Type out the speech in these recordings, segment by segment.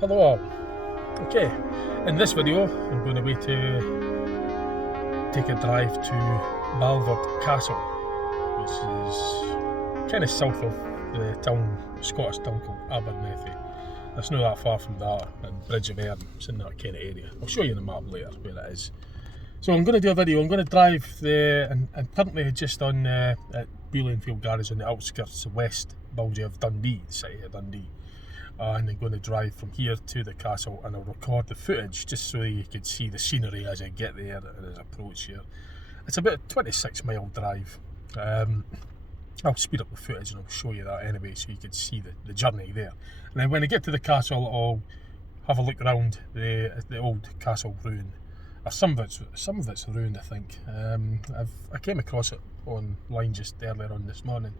Hello all. Okay, in this video I'm going to take a drive to Balvaird Castle, which is kind of south of the Scottish town called Abernethy. It's not that far from that, and Bridge of Erne, it's in that kind of area. I'll show you the map later where it is. So I'm going to do a video, I'm going to drive and currently just on at Balvaird Garage on the outskirts of West Balvaird of Dundee, the city of Dundee. And I'm going to drive from here to the castle, and I'll record the footage just so you can see the scenery as I get there and as I approach here. It's about a 26-mile drive. I'll speed up the footage and I'll show you that anyway so you can see the journey there. And then when I get to the castle, I'll have a look around the old castle ruin. Some of it's ruined, I think. I came across it online just earlier on this morning.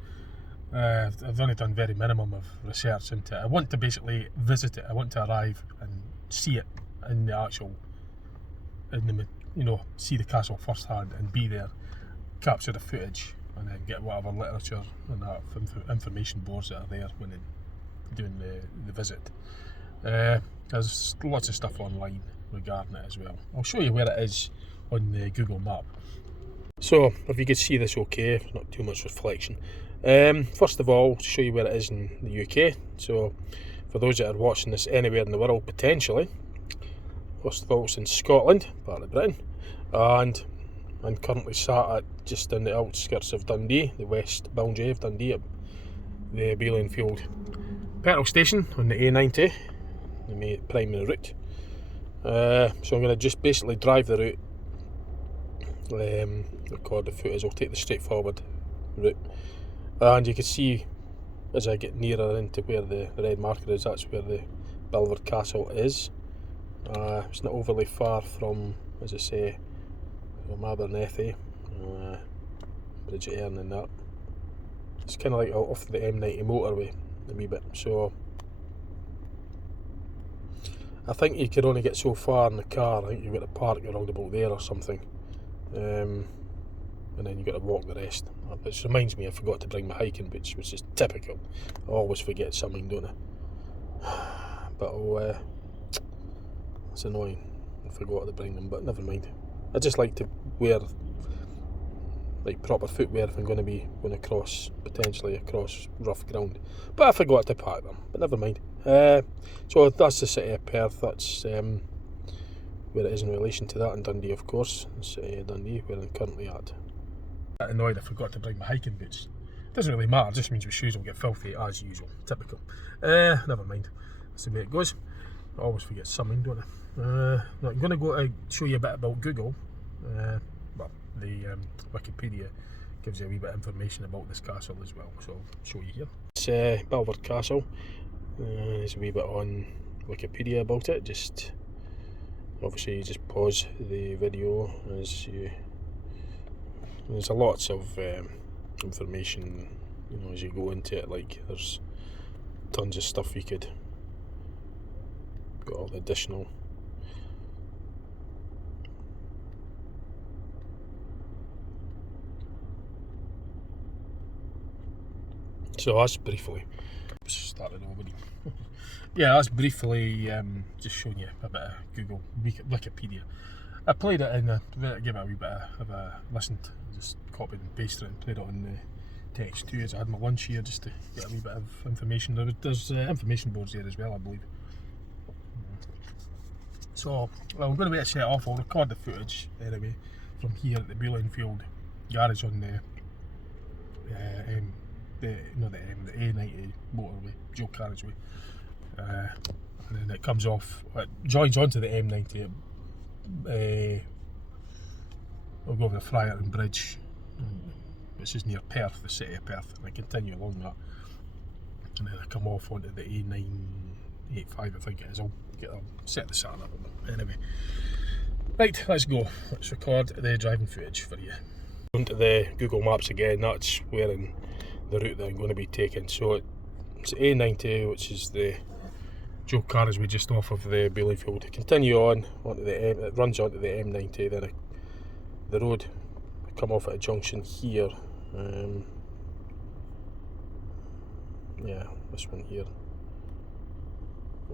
I've only done very minimum of research into it. I want to basically visit it. I want to arrive and see it in the actual, see the castle firsthand and be there, capture the footage, and then get whatever literature and that information boards that are there when doing the visit. There's lots of stuff online regarding it as well. I'll show you where it is on the Google map. So if you could see this okay, not too much reflection. First of all, to show you where it is in the UK. So for those that are watching this anywhere in the world potentially, first of all it's in Scotland, part of Britain, and I'm currently sat at just on the outskirts of Dundee, the West boundary of Dundee, at the Balvaird petrol station on the A90, the primary route. So I'm going to just basically drive the route, record the footage. I'll take the straightforward route. And you can see as I get nearer into where the red marker is, that's where the Balvaird Castle is. It's not overly far from, as I say, from Abernethy, Bridge of Erne and that. It's kind of like off the M90 motorway a wee bit, so I think you could only get so far in the car. I think you've got to park around about there or something. And then you've got to walk the rest. Which reminds me, I forgot to bring my hiking boots, which is typical. I always forget something, don't I? But it's annoying. I forgot to bring them, but never mind. I just like to wear like proper footwear if I'm going to be potentially across rough ground. But I forgot to pack them, but never mind. So that's the city of Perth. That's where it is in relation to that, in Dundee, of course. The city of Dundee, where I'm currently at. Annoyed I forgot to bring my hiking boots. Doesn't really matter, it just means my shoes will get filthy as usual. Typical. Never mind. That's the way it goes. I always forget something, don't I? Now I'm going to go show you a bit about Google. Well, the Wikipedia gives you a wee bit of information about this castle as well, so I'll show you here. It's Balvaird Castle. There's a wee bit on Wikipedia about it. Just obviously you just pause the video as you. There's a lots of information, as you go into it. Like there's tons of stuff you could got all the additional. So that's briefly started already. Yeah, that's briefly just showing you a bit of Google Wikipedia. I played it gave it a wee bit of a listen, just copied and pasted it and played it on the text too as I had my lunch here just to get a wee bit of information. There's information boards there as well, I believe. So, well, I'm going to get set off. I'll record the footage anyway from here at the Balvaird Garage on the A90 motorway, dual carriageway. And then it comes off, it joins onto the M90. I'll go over the Friarton Bridge, which is near Perth, the city of Perth, and I continue along that, and then I come off onto the A985, I think it is. I'll set the sign up on them. Anyway, right, let's go. Let's record the driving footage for you. Onto the Google Maps again. That's where in the route that I'm going to be taking. So it's A90, which is the dual carriageway just off of the Balvaird. Continue on onto it runs onto the M90. Then the road I come off at a junction here. Yeah, this one here.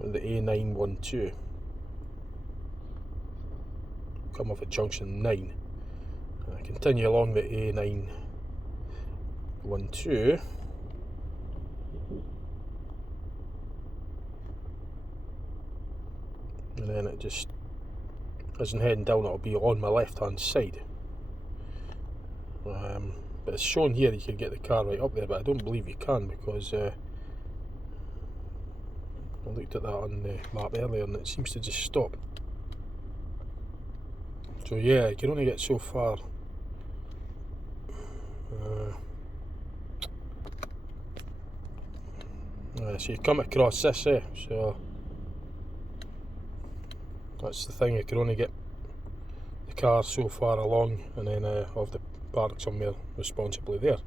on the A912. Come off at junction 9. And I continue along the A912. And then it just isn't heading down, it'll be on my left hand side. But it's shown here that you can get the car right up there, but I don't believe you can, because I looked at that on the map earlier and it seems to just stop. So yeah, you can only get so far. So you come across this, so that's the thing, you can only get the car so far along, and then have to park somewhere responsibly there.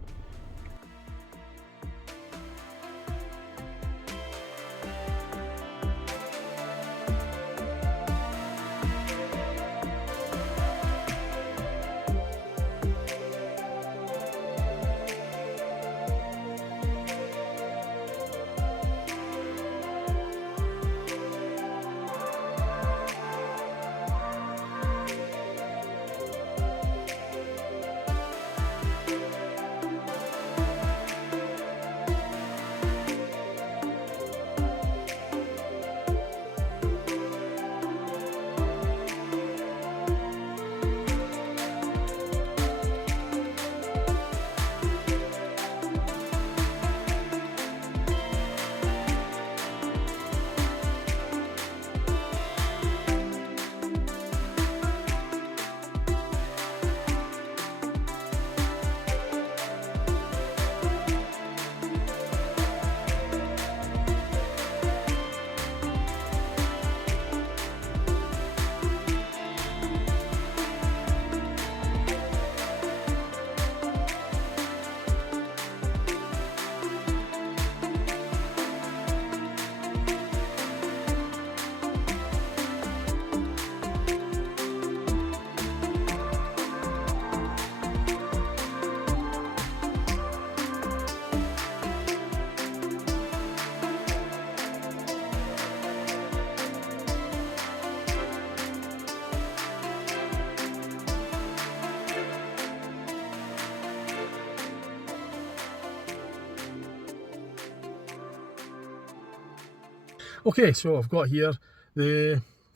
Okay, so I've got here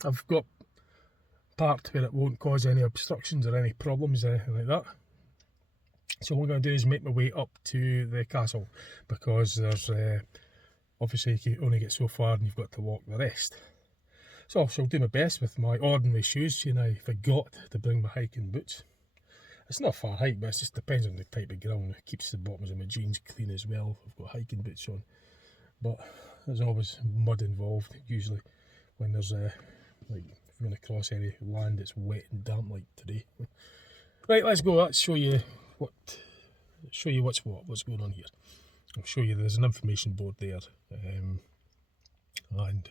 I've got parked where it won't cause any obstructions or any problems or anything like that. So what I'm going to do is make my way up to the castle, because there's obviously you can only get so far and you've got to walk the rest. So I shall do my best with my ordinary shoes, and I forgot to bring my hiking boots. It's not a far hike, but it just depends on the type of ground. It keeps the bottoms of my jeans clean as well. I've got hiking boots on, but there's always mud involved, usually when there's like if you're going to cross any land that's wet and damp like today. Right, let's go. Let's show you what's going on here. I'll show you there's an information board there, and I'll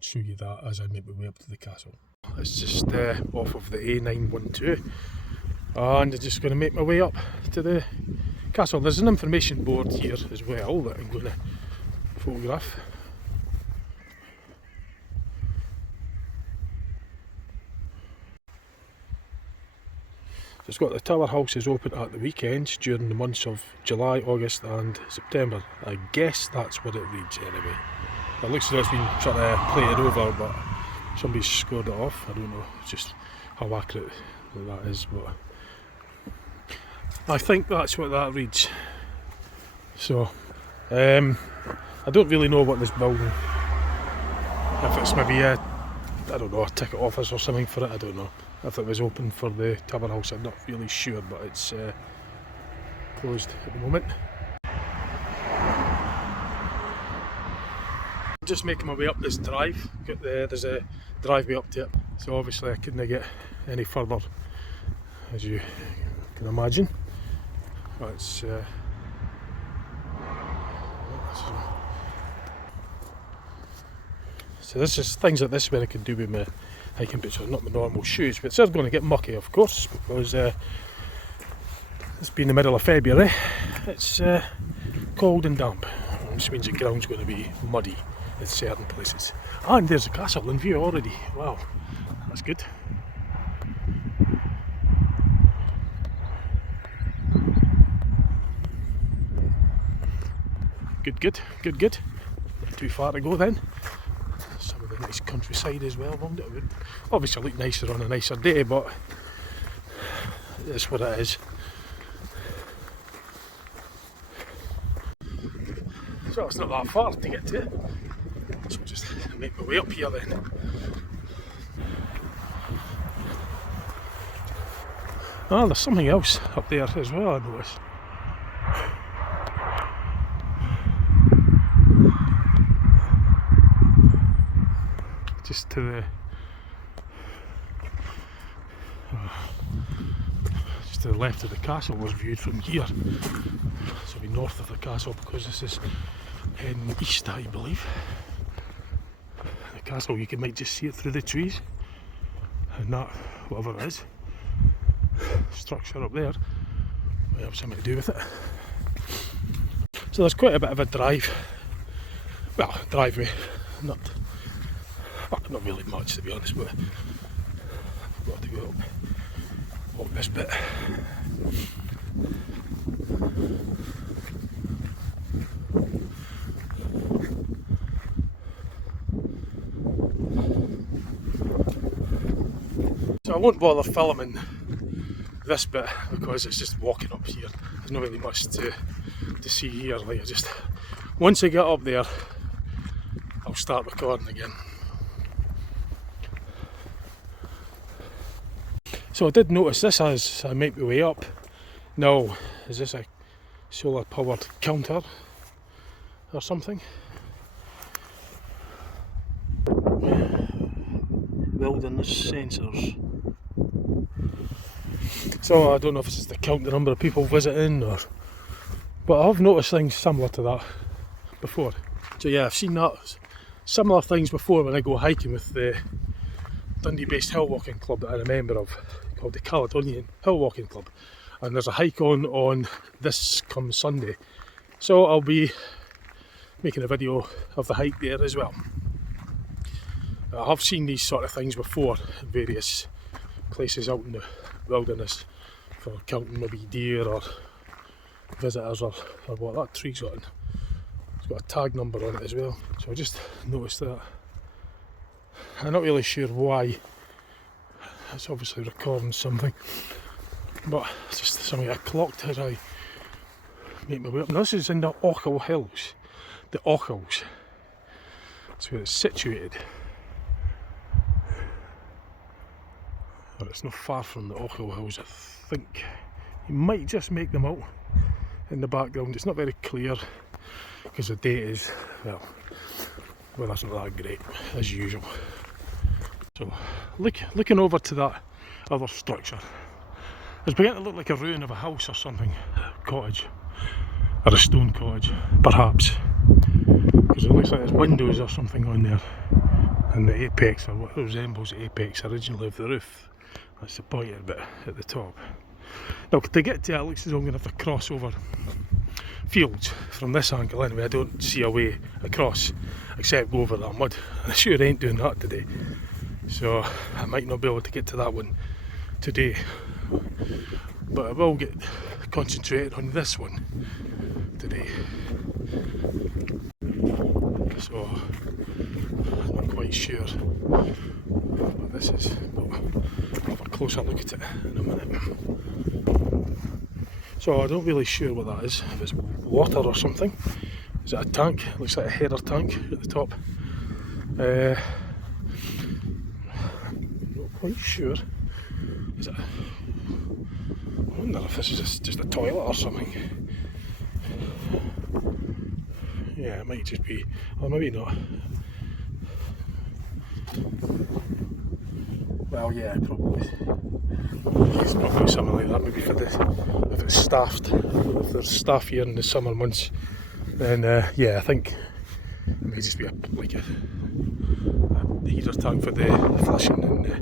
show you that as I make my way up to the castle. It's just off of the A912, and I'm just going to make my way up to the castle. There's an information board here as well that I'm going to photograph. It's got the tower house is open at the weekends during the months of July, August and September. I guess that's what it reads anyway. It looks as though it's been sort of plated over, but somebody's scored it off. I don't know just how accurate that is, but I think that's what that reads. So I don't really know what this building, if it's maybe I don't know, a ticket office or something for it, I don't know. If it was open for the tower house, I'm not really sure, but it's closed at the moment. Just making my way up this drive. There's a driveway up to it, so obviously I couldn't get any further, as you can imagine. But so this is things like this where I can do with my hiking boots, not my normal shoes, but it's going to get mucky, of course, because it's been the middle of February. It's cold and damp, which means the ground's going to be muddy in certain places. And there's a castle in view already. Wow, that's good. Good. Not too far to go then. Some of the nice countryside as well. It would obviously look nicer on a nicer day, but it's what it is. So it's not that far to get to it. So I'll just make my way up here then. Ah, there's something else up there as well, I noticed. Just to the left of the castle was viewed from here. So it'll be north of the castle because this is heading east, I believe. The castle, you might just see it through the trees, and that, whatever it is, structure up there, might have something to do with it. So there's quite a bit of a drive. Well, driveway, not really much to be honest, but I've got to go up this bit. So I won't bother filming this bit because it's just walking up here. There's not really much to see here. Like, once I get up there, I'll start recording again. So I did notice this as I make my way up. Now, is this a solar powered counter or something? Wilderness sensors. So I don't know if it's just to count the number of people visiting or, but I've noticed things similar to that before. So yeah, I've seen that similar things before when I go hiking with the Dundee-based hill walking club that I'm a member of, called the Caledonian Hill Walking Club, and there's a hike on this come Sunday, so I'll be making a video of the hike there as well. I have seen these sort of things before in various places out in the wilderness for counting maybe deer or visitors or what. That tree's got, it's got a tag number on it as well, so I just noticed that. I'm not really sure why. It's obviously recording something, but it's just something I clocked as I make my way up. Now this is in the Ochil Hills, the Ochils. That's where it's situated. But it's not far from the Ochil Hills, I think. You might just make them out in the background. It's not very clear because the date is, well, that's not that great as usual. So looking over to that other structure, it's beginning to look like a ruin of a house or something, a cottage, or a stone cottage, perhaps, because it looks like there's windows or something on there, and the apex, or what resembles the apex originally of the roof, that's the pointed bit at the top. Now to get to it, it looks as though I'm going to have to cross over fields from this angle anyway. I don't see a way across except go over that mud, and I sure ain't doing that today. So I might not be able to get to that one today, but I will get concentrated on this one today. So I'm not quite sure what this is, but I'll have a closer look at it in a minute. So I'm not really sure what that is, if it's water or something. Is it a tank? It looks like a header tank at the top. Quite sure. Is it? I wonder if this is just a toilet or something. Yeah, it might just be, or maybe not. Well, yeah, probably. It's probably something like that. Maybe if it's staffed, if there's staff here in the summer months, then yeah, I think it may just be like a heater tank for the flushing and the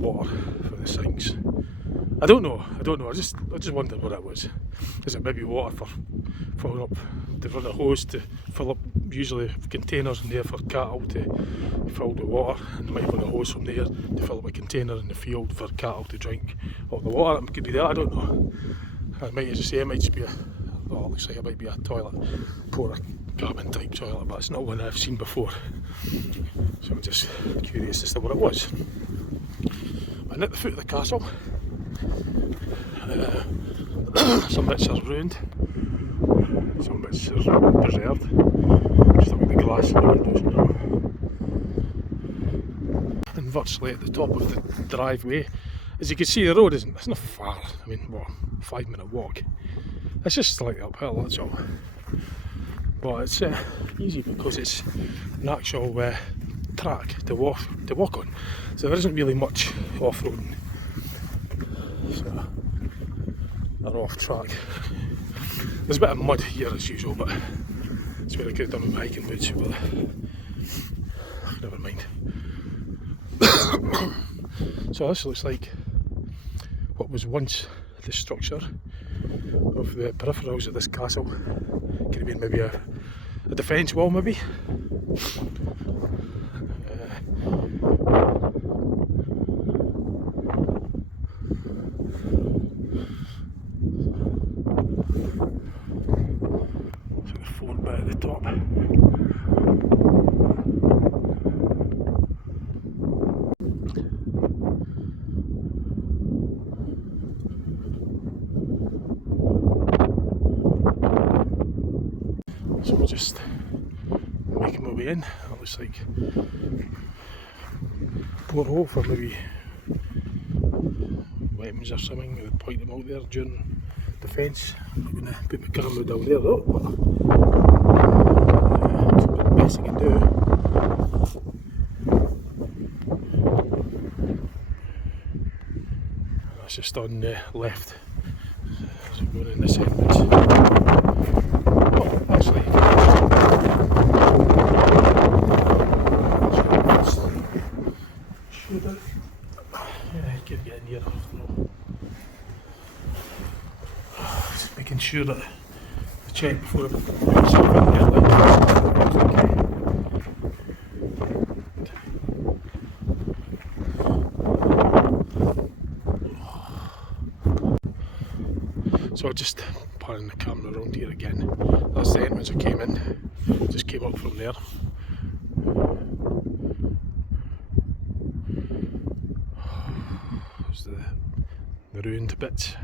water for the sinks. I don't know. I just wondered what it was. Is it maybe water for filling up, to run a hose to fill up usually containers in there for cattle to be filled with water, and they might have a hose from there to fill up a container in the field for cattle to drink all the water. It could be that, I don't know. It might, as I say, it might just be it looks like it might be a toilet, porta cabin type toilet, but it's not one I've seen before. So I'm just curious as to what it was. And at the foot of the castle, some bits are ruined, some bits are preserved. Just look at the glass in the windows now. And virtually at the top of the driveway, as you can see, the road it's not far. I mean, what, 5-minute walk. It's just slightly uphill, that's all. But it's easy because it's an actual track to walk on. So there isn't really much off-roading. So they're off track. There's a bit of mud here as usual, but it's where I could have done with my hiking boots, but never mind. So this looks like what was once the structure of the peripherals of this castle. Could have been maybe a defence wall, maybe. So the fort bit at the top. So we're just making my way in. That looks like a porthole for maybe weapons or something. They point them out there during defence. I'm going to put my camera down there though. It's about the best I can do. That's just on the left. So we're going in this entrance. Oh, actually, yeah, I could get in here after all. Just making sure that I check before I put myself in here. So I just panning the camera around here again. That's the entrance I came in. Just came up from there. There's the ruined bits.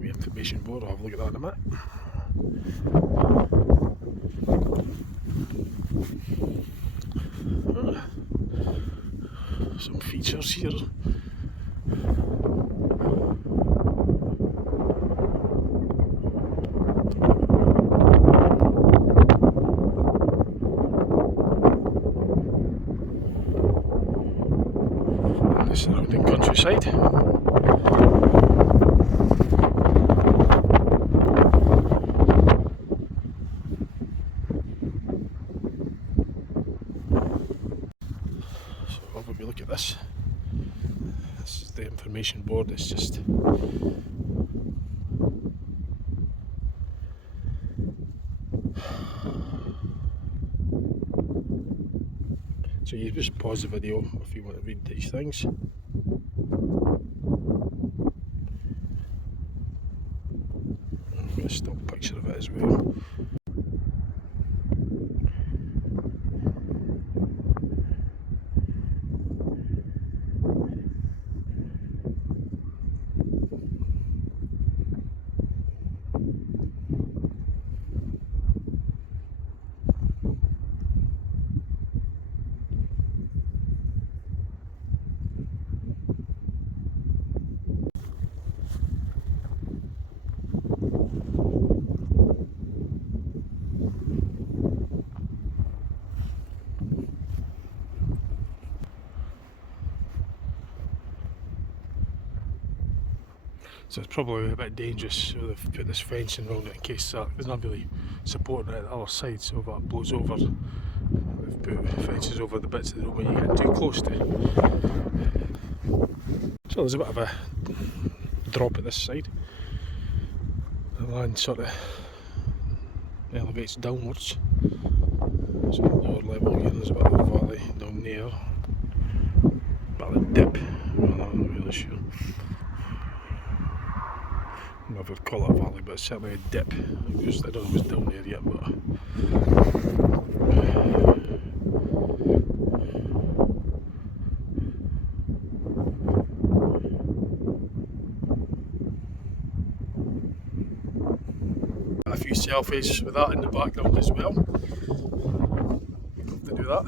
The information board. I'll have a look at that in a minute. Some features here. The surrounding countryside. So I'll have a look at this. This is the information board. It's just so you just pause the video if you want to read these things. I'm going to stop a picture of it as well. So it's probably a bit dangerous, so they've put this fencing around it in case there's not really supporting it at the other side, so if that blows over, they've put fences over the bits that they don't want you getting too close to. So there's a bit of a drop at this side. The land sort of elevates downwards. So at the lower level here there's a bit of a valley down there. Bit of a dip, well, I'm not really sure. I don't know if I'd call it a valley, but it's certainly a dip. I don't know if it's down there yet, but a few selfies with that in the background as well. Love to do that.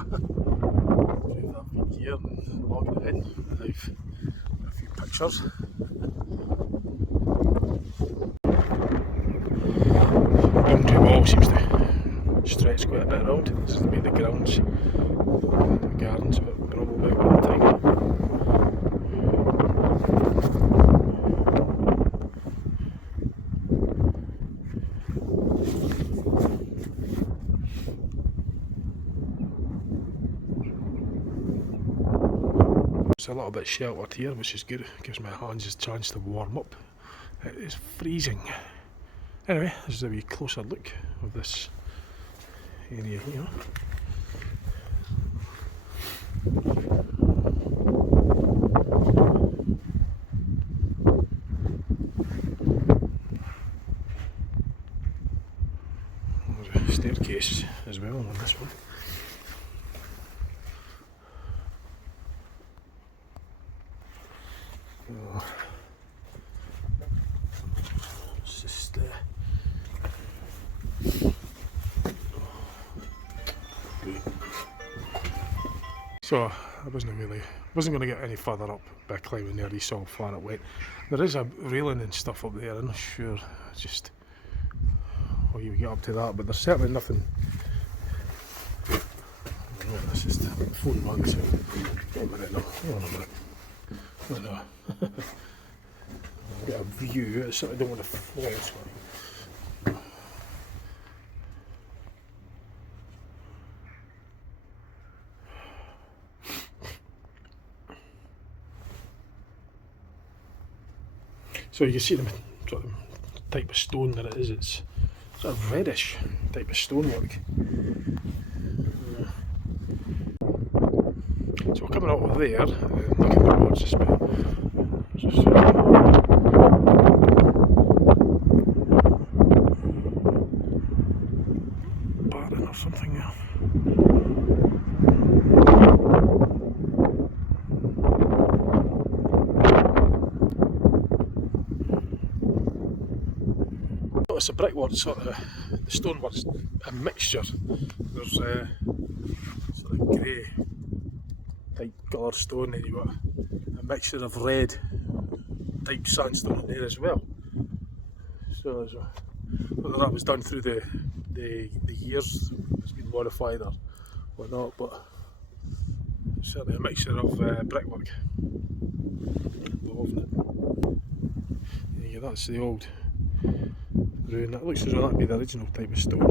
Leave that being here and log it in. I've a few pictures. Boundary wall seems to stretch quite a bit around. This is to be the grounds, the gardens of it probably at one time. It's a little bit sheltered here, which is good. It gives my hands a chance to warm up. It is freezing. Anyway, this is a wee closer look of this area here. There's a staircase as well on this one. Oh. It's just so I wasn't going to get any further up by climbing there. You saw how far it went. There is a railing and stuff up there. I'm not sure just how you get up to that, but there's certainly nothing. Oh, that's just the phone runs. Wait a minute now. Hold on a minute. Oh no. Get a view. I don't want to fall. Sorry. So you can see the sort of type of stone that it is. It's sort of reddish type of stonework. So we're coming over there, looking towards this bit. Just barren or something there. It's a brickwork sort of, the stonework's a mixture. There's sort of grey type colour stone, and you've got a mixture of red type sandstone in there as well. So whether that was done through the years, it's been modified or whatnot, but certainly a mixture of brickwork involved in it. Yeah, that's the old ruin. That looks as though that'd be the original type of stone.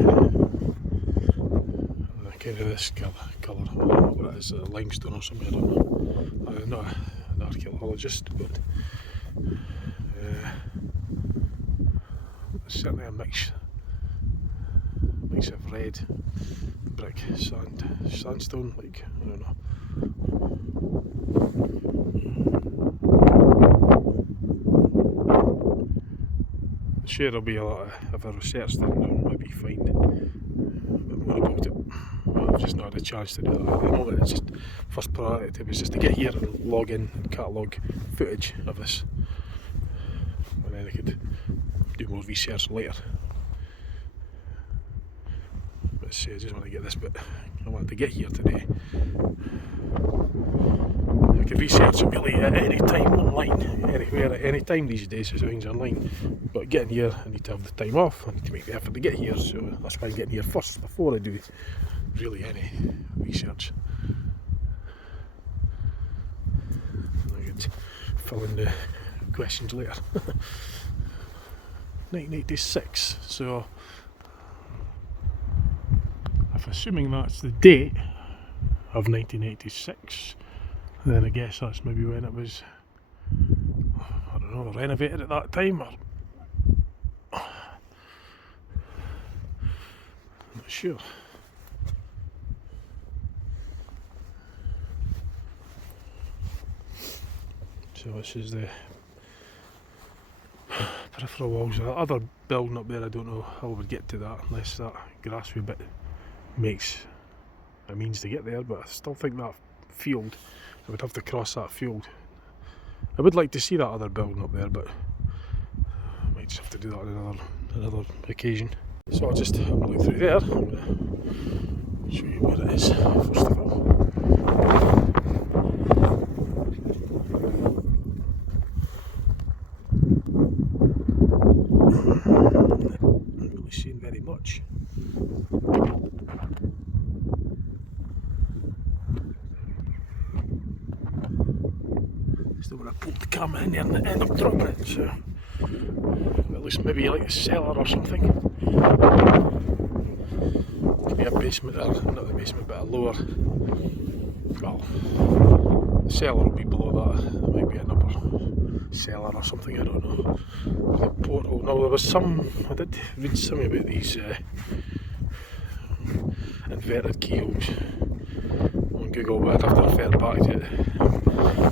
And kind of this colour, I don't know what it is, limestone or something, I don't know. I'm not an archaeologist, but it's certainly a mix of red brick, sandstone, like, I don't know. I'm sure there'll be a lot of a research thing and maybe find a bit more about it. I've just not had a chance to do that at the moment. It's just first priority was just to get here and log in and catalogue footage of this, and then I could do more research later. But see, I just want to get this bit. I wanted to get here today. I can research really at any time online, anywhere at any time these days, as things online. But getting here, I need to have the time off. I need to make the effort to get here, so that's why I'm getting here first before I do really any research. I could fill in the questions later. 1986, so if assuming that's the date of 1986, then I guess that's maybe when it was, I don't know, renovated at that time, or sure. So this is the peripheral walls. The other building up there, I don't know how I would get to that unless that grassy bit makes a means to get there, but I still think that field, I would have to cross that field. I would like to see that other building up there, but I might just have to do that on another occasion. So I'll just have a look through there. I'm going to show you where it is first of all. Not really seeing very much. Still when I pulled the camera in there and end up dropping it, so it looks maybe like a cellar or something. Could be a basement, or not the basement, but a lower. Well, the cellar will be below that. There might be an upper cellar or something, I don't know. The portal. No, there was some. I did read something about these inverted keels on Google, but I'd have to refer back to it.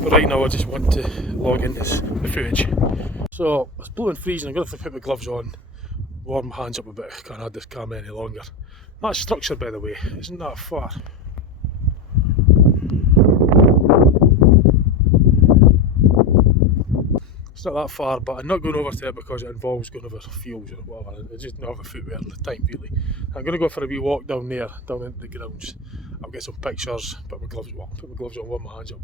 But right now I just want to log in this footage. So it's blowing freezing, I'm going to have to put my gloves on, warm my hands up a bit, can't have this camera any longer. That structure, by the way, isn't that far. It's not that far, but I'm not going over to it because it involves going over fields or whatever. I just don't have a footwear at the time really. I'm going to go for a wee walk down there, down into the grounds. I'll get some pictures, put my gloves on, warm my hands up,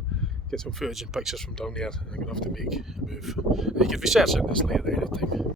get some footage and pictures from down there, and I'm going to have to make a move. And you can research it this later at any time.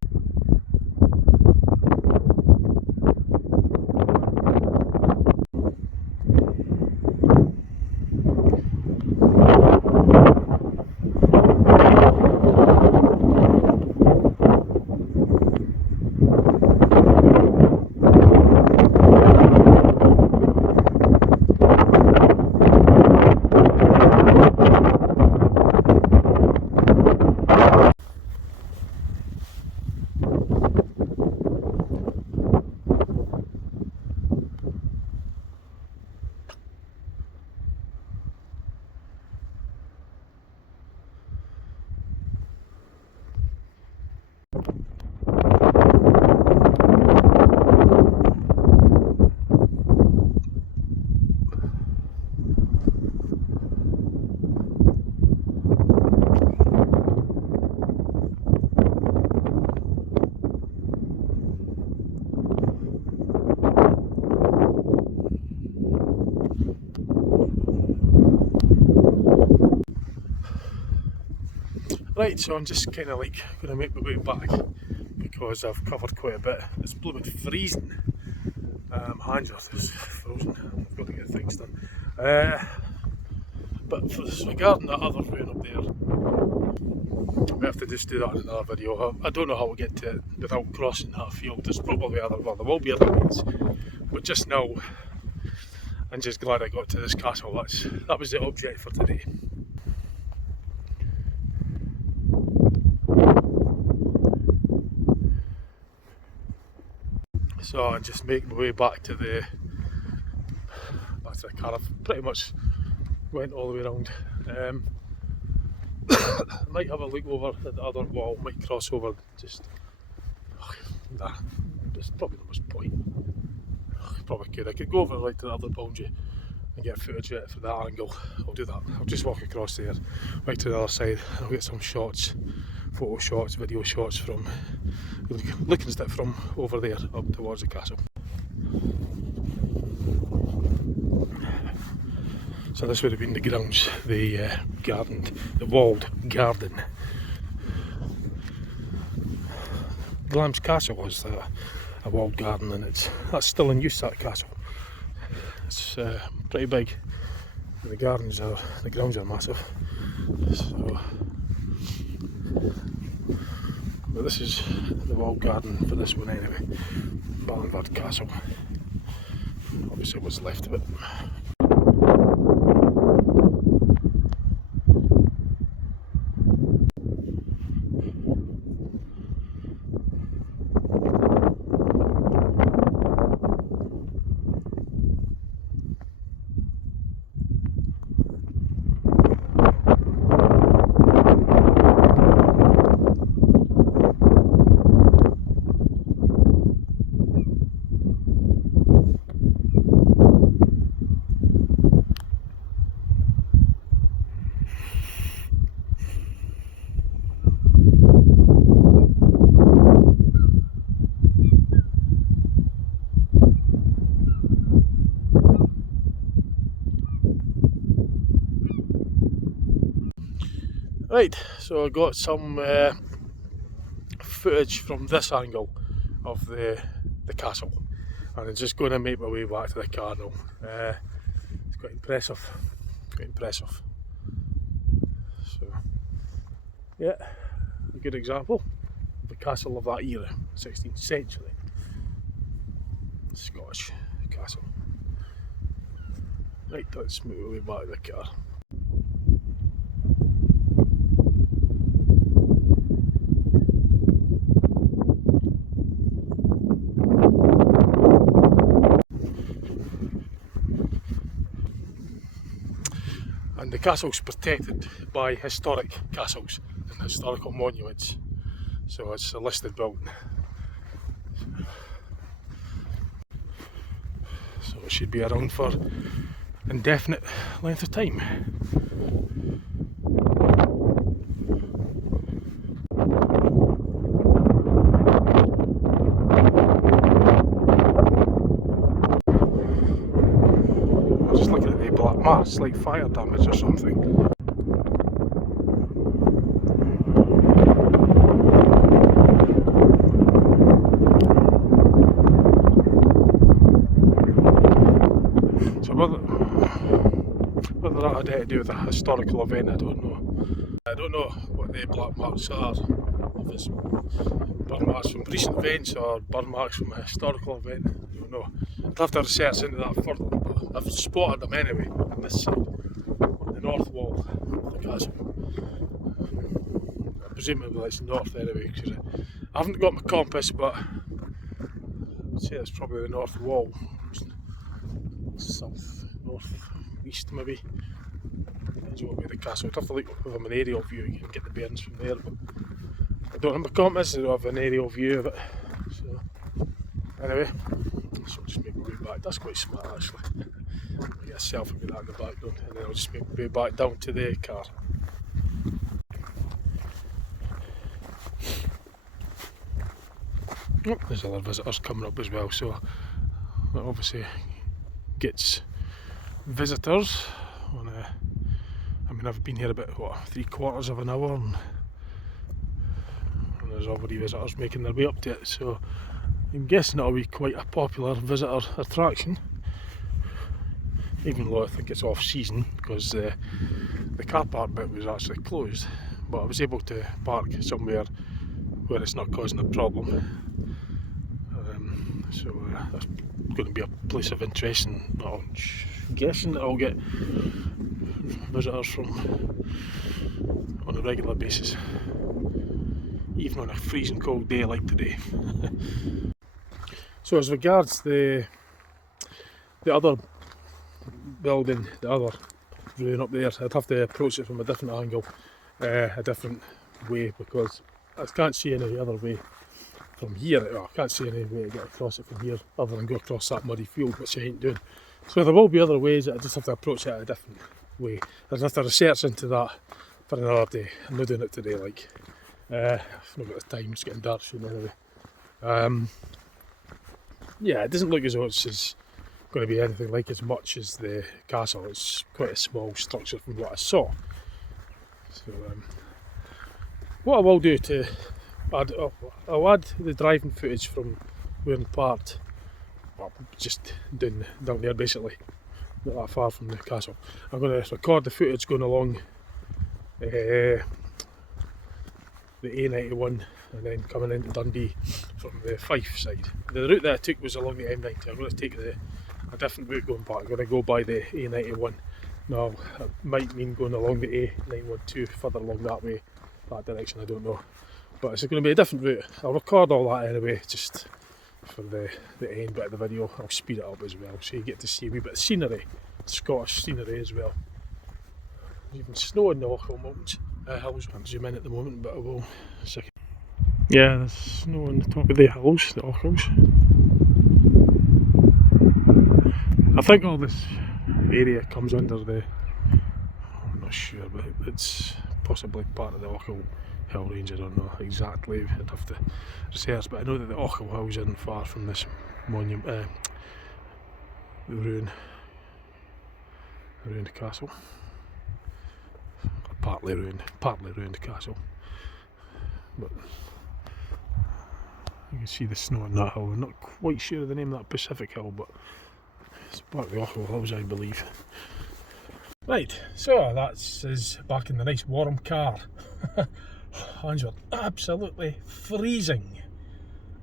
Right, so I'm just kind of like going to make my way back because I've covered quite a bit. It's blooming freezing. Hands are just frozen. I've got to get things done. But for regarding that other ruin up there, I have to just do that in another video. I don't know how to get to it without crossing that field. There's probably other, well, there will be other ways, but just now I'm just glad I got to this castle. That was the object for today. So I just make my way back to the car. I've pretty much went all the way around. I might have a look over at the other wall, might cross over, just nah, there's probably not much point. Probably could. I could go over right to the other boundary and get footage of it from that angle. I'll do that. I'll just walk across there, right to the other side, and I'll get some shots, photo shots, video shots from looking at it from over there up towards the castle. So this would have been the grounds, the garden, the walled garden. Glam's castle was a walled garden, and that's still in use, that castle. It's pretty big. The grounds are massive. So, but this is the walled garden for this one anyway. Balvaird Castle. Obviously what's left of it. Right, so I got some footage from this angle of the castle, and I'm just going to make my way back to the car now. It's quite impressive, quite impressive. So, yeah, a good example of the castle of that era, 16th century, Scottish castle. Right, let's move our way back to the car. And the castle's protected by historic castles and historical monuments, so it's a listed building. So it should be around for indefinite length of time. I'm just looking at the black mass, like fire damage or something. So whether that had anything to do with a historical event, I don't know. I don't know what the black marks are, if it's burn marks from recent events or burn marks from a historical event, I don't know. I'd have to research into that further, but I've spotted them anyway on this side, on the north wall of the castle. Presumably it's north anyway, because I haven't got my compass, but I'd say it's probably the north wall. South, north, east maybe. Depends what way the castle. I'd have to look with an aerial view, you can get the bearings from there, but I don't have my compass, I don't have an aerial view of it. So anyway, so I'll just make my way back. That's quite smart actually. I'll get a selfie with that in the background, and then I'll just make my way back down to the car. Oh, there's other visitors coming up as well, so that obviously gets visitors on I mean, I've been here about, what, 3/4 of an hour, and there's already visitors making their way up to it, so I'm guessing it'll be quite a popular visitor attraction, even though I think it's off season, because the car park bit was actually closed, but I was able to park somewhere where it's not causing a problem. So that's going to be a place of interest, and I'm guessing that I'll get visitors from on a regular basis, even on a freezing cold day like today. So as regards the other building, the other ruin up there, I'd have to approach it from a different angle, a different way, because I can't see any other way from here. Well, I can't see any way to get across it from here other than go across that muddy field, which I ain't doing. So there will be other ways that I just have to approach it a different way. I'd have to research into that for another day. I'm not doing it today, like. I've not got the time, it's getting dark soon anyway. Yeah, it doesn't look as though it's going to be anything like as much as the castle. It's quite a small structure from what I saw. So what I will do to I'll add the driving footage from where I parked, well, just down there basically, not that far from the castle. I'm going to record the footage going along the A91 and then coming into Dundee from the Fife side. The route that I took was along the M90. I'm going to take a different route going back. I'm going to go by the A91. Now, it might mean going along the A912 further along that way, that direction, I don't know. But it's going to be a different route. I'll record all that anyway, just for the end bit of the video. I'll speed it up as well, so you get to see a wee bit of scenery, Scottish scenery as well. There's even snow in the Ochil Mountains. Hills. I can't zoom in at the moment, but I will in a second. Yeah, there's snow on the top of the hills, the Ochils. I think all this area comes under the, I'm not sure, but it's possibly part of the Ochil Hill range. I don't know exactly, I'd have to research, but I know that the Ochil Hills isn't far from this monument, the ruined castle. partly ruined castle. But you can see the snow on that hill. I'm not quite sure of the name of that Pacific Hill, but it's part of the Ochil Hills, I believe. Right, so that's us back in the nice warm car. Hands were absolutely freezing.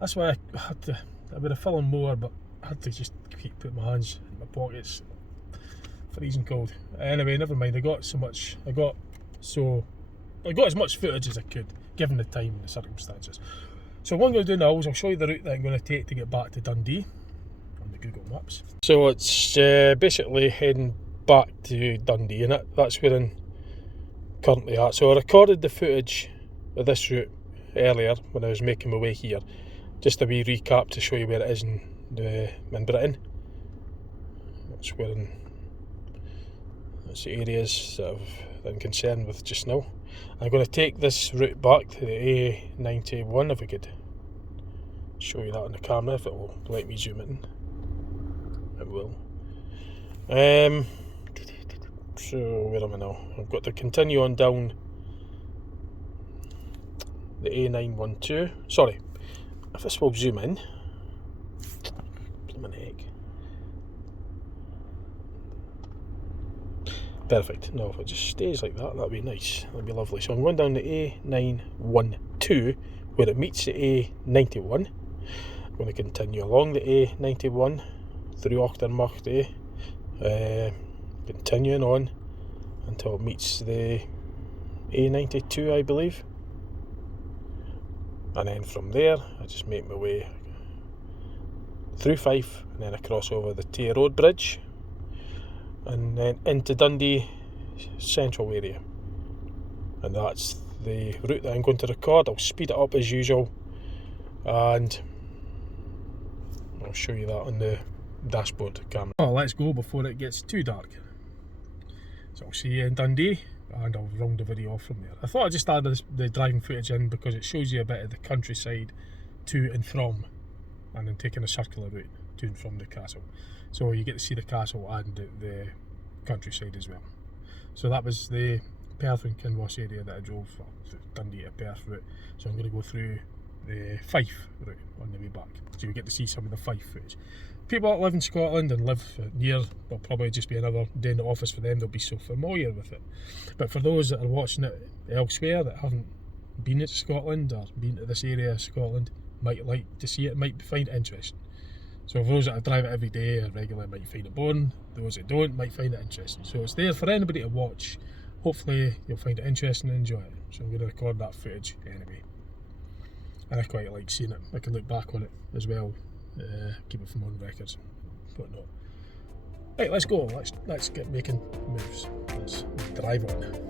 That's why I would have filmed more, but I had to just keep putting my hands in my pockets. Freezing cold. Anyway, never mind. I got as much footage as I could, given the time and the circumstances. So what I'm going to do now is I'll show you the route that I'm going to take to get back to Dundee on the Google Maps. So it's basically heading back to Dundee, and that's where I'm currently at. So I recorded the footage of this route earlier when I was making my way here. Just a wee recap to show you where it is in Britain. That's where that's the areas that I'm concerned with just now. I'm going to take this route back to the A91, if I could show you that on the camera, if it will let me zoom in. It will. So where am I now? I've got to continue on down the A912. Sorry, if this will zoom in. Blimmin' heck. Perfect. No, if it just stays like that, that'd be nice. That'd be lovely. So I'm going down the A912 where it meets the A91. I'm going to continue along the A91 through Auchtermuchty, continuing on until it meets the A92, I believe. And then from there, I just make my way through Fife and then I cross over the Tay Road Bridge and then into Dundee central area. And that's the route that I'm going to record. I'll speed it up as usual and I'll show you that on the dashboard camera. Oh, let's go before it gets too dark. So I'll see you in Dundee and I'll round the video off from there. I thought I'd just add the driving footage in because it shows you a bit of the countryside to and from, and then taking a circular route to and from the castle. So you get to see the castle and the countryside as well. So that was the Perth and Kinross area that I drove from, Dundee to Perth route. So I'm going to go through the Fife route on the way back. So you get to see some of the Fife footage. People that live in Scotland and live near, will probably just be another day in the office for them. They'll be so familiar with it. But for those that are watching it elsewhere that haven't been to Scotland or been to this area of Scotland, might like to see it, might find it interesting. So for those that drive it every day or regularly might find it boring, those that don't might find it interesting. So it's there for anybody to watch. Hopefully you'll find it interesting and enjoy it. So I'm going to record that footage anyway. And I quite like seeing it. I can look back on it as well, keep it from on records, whatnot. Right, let's go. Let's get making moves. Let's drive on.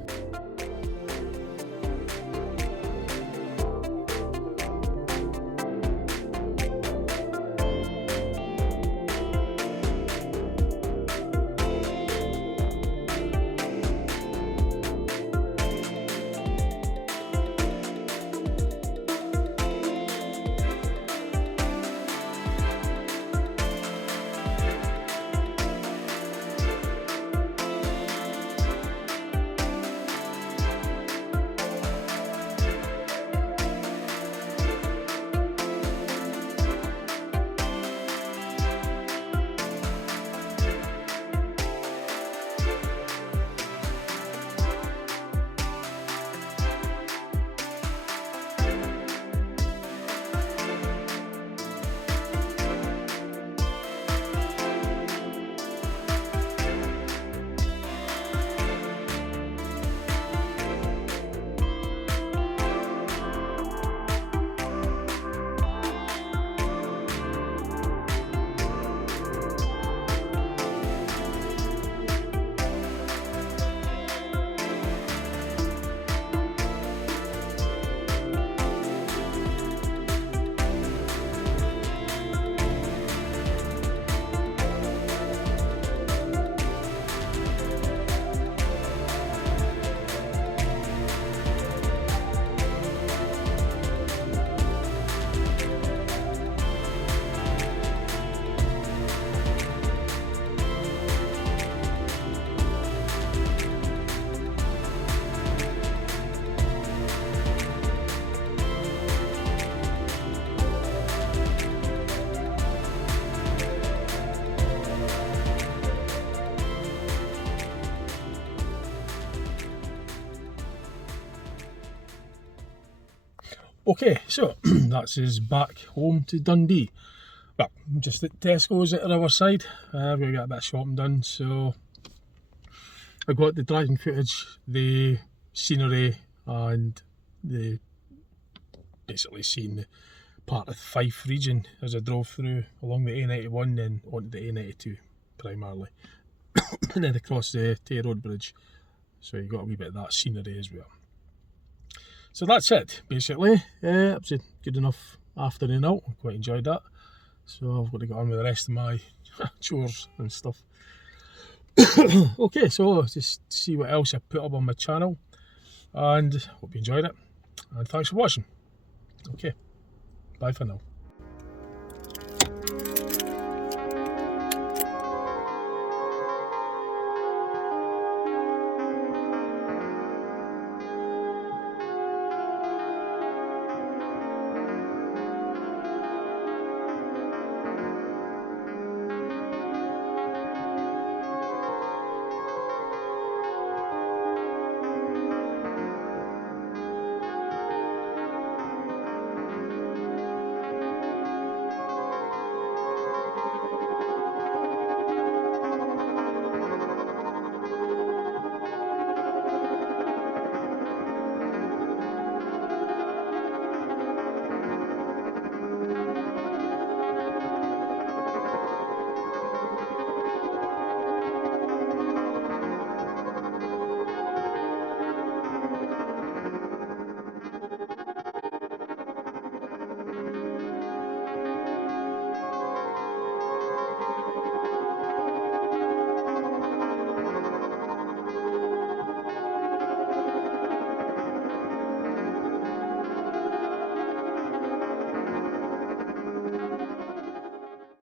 Okay, so that's us back home to Dundee. Well, just at Tesco's at the Riverside. We've got to get a bit of shopping done, so I got the driving footage, the scenery, and the basically seeing the part of the Fife region as I drove through along the A91 and onto the A92 primarily, and then across the Tay Road Bridge. So you got a wee bit of that scenery as well. So that's it, basically. It was a good enough afternoon out. I quite enjoyed that. So I've got to get on with the rest of my chores and stuff. Okay, so just see what else I put up on my channel. And hope you enjoyed it. And thanks for watching. Okay, bye for now.